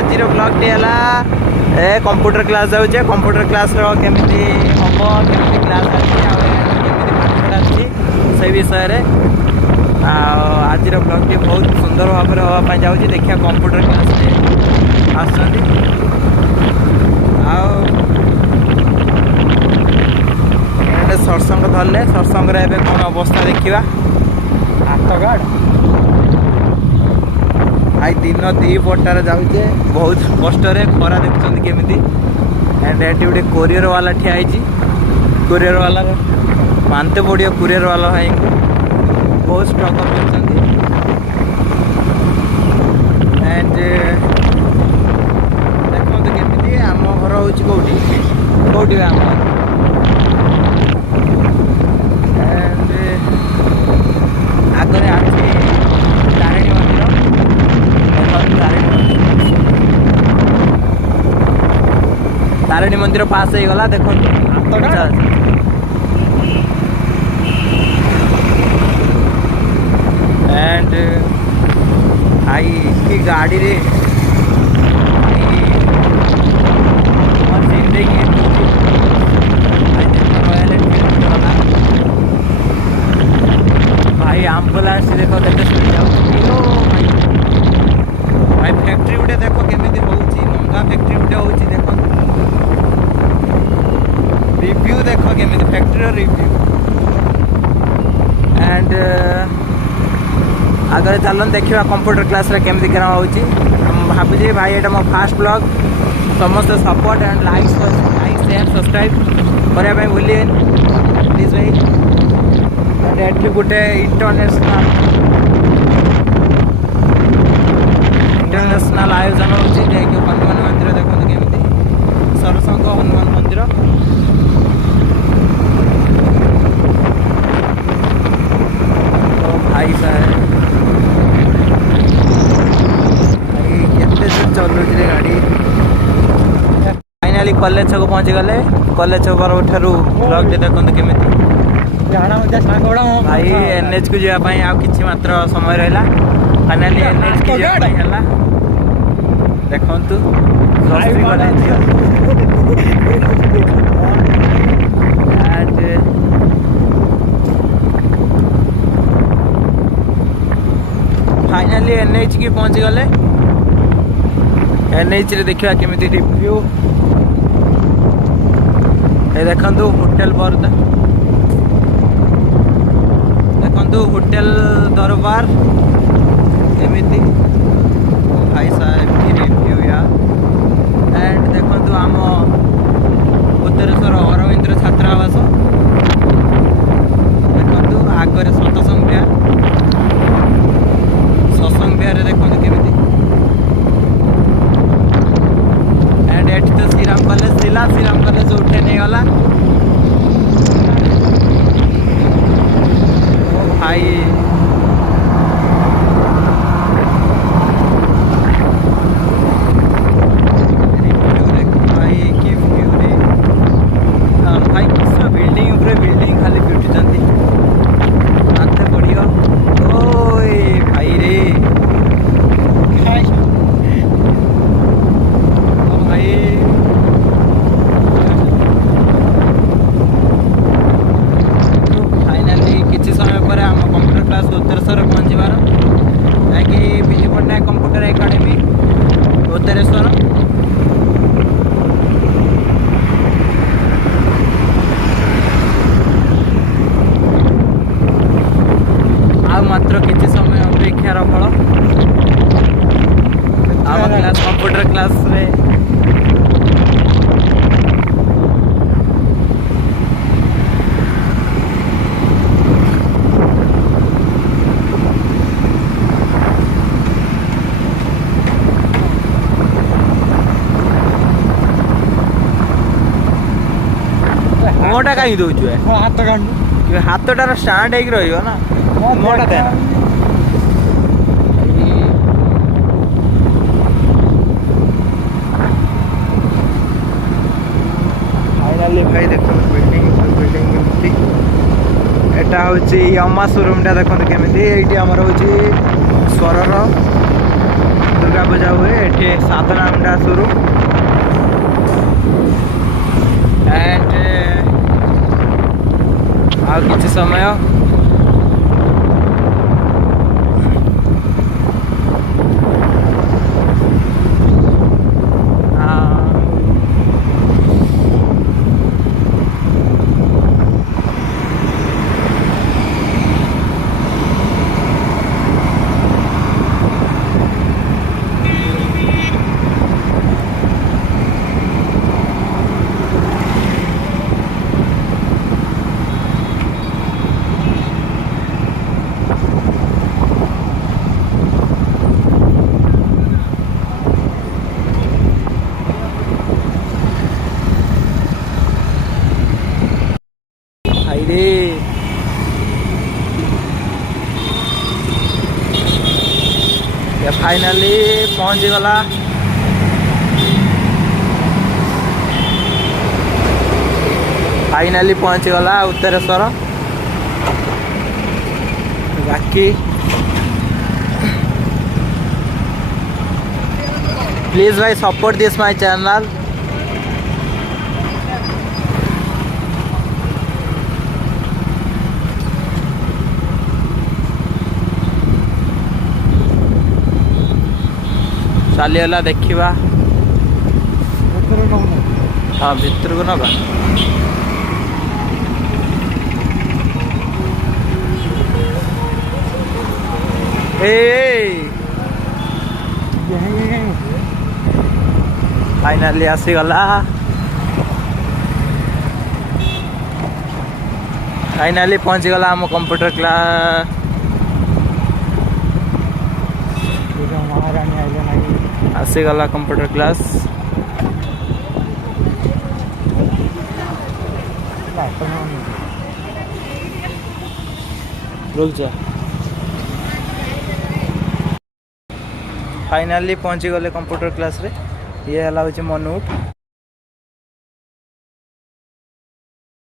आज blog T है computer class जाऊे computer class केमी हम केमी क्लास से विषय आज ब्लॉग टी बहुत सुंदर भाव में हाँपाई जाऊँगी देखिए कंप्यूटर क्लास आसते सत्संग धरले सत्संग कौन अवस्था देखा हाथ गार्ड आई दिन दी पटार जाऊे बहुत कष्ट खरा देखुं केमी एंड ये गोटे कोरियर वाला ठिया कोरियर वाला मानते पड़ो कोरियर वाला भाई बहुत स्ट्रगल कर एंड देखो केमी आम घर हूँ कौटी कौटी आम एंड आगे आछि तारिणी मंदिर तारिणी मंदिर पास हो गला देखो एंड आई की गाड़ी रे भाई आम्बुलांस देखो भाई फैक्ट्री गुटे देखो केमी महंगा फैक्ट्री गुटे हो देखो रिव्यू देखो केमी फैक्ट्री रिव्यू एंड आगे चलन देखा कंप्यूटर क्लास केमी क्या हो भावी भाई ये मो फास्ट ब्लॉग समस्त support and like share subscribe करने भूलिए प्लीज भाई एंड गोटे इंटरनेशनल आयोजन होती हनुमान मंदिर देखो केमी सरसंग हनुमान मंदिर तो भाई साहब चलुच गाड़ी फाइनाली कॉलेज छक पहुँची गले कॉलेज छक ठारू ब्लॉग देखो केमी भाई एनएच को जावाई आ कि मात्र समय रहा फाइनाली एनएच को जावाई देखु फाइनाली एनएच की पहुँची गले एनएच रे देखा केमी रिव्यू ये देखु होटेल बरदा देखु होटेल दरबार केमी भाई साहब की रिव्यू यार एंड देखु आम उत्तरेश्वर अरविंद्र छात्रावास देखु आगे सतसंग बिहार देखो केमी एंड एटी तो श्रीराम कॉलेज थिला श्रीराम कॉलेज उठे नहीं गला भाई मात्र किसी समय अपेक्षार फल आम क्लास कंप्यूटर क्लास रे मोटा कहीं दौचु हाथटार स्टांड हो रहा ना मोटा देना फाइनाली भाई देखो बिल्डिंग एटा हूँ यमा शोरूम टा देखो केमी ये आमर हूँ स्वर दुर्गा दुर्गा पूजा हुए ये सातनामुंडा शुरू एंड आ किसी समय फाइनाली पहुंची गला उत्तरेश्वर बाकी प्लीज भाई सपोर्ट दिस माय चैनल चलीगला देखा हाँ भितर को नवा फाइनाली आसीगला फाइनाली पहुँचीगला आम कंप्यूटर क्लास आसीगला कंप्यूटर क्लास फाइनाली पहुँची गले कंप्यूटर क्लास रे ये हला होची मनोट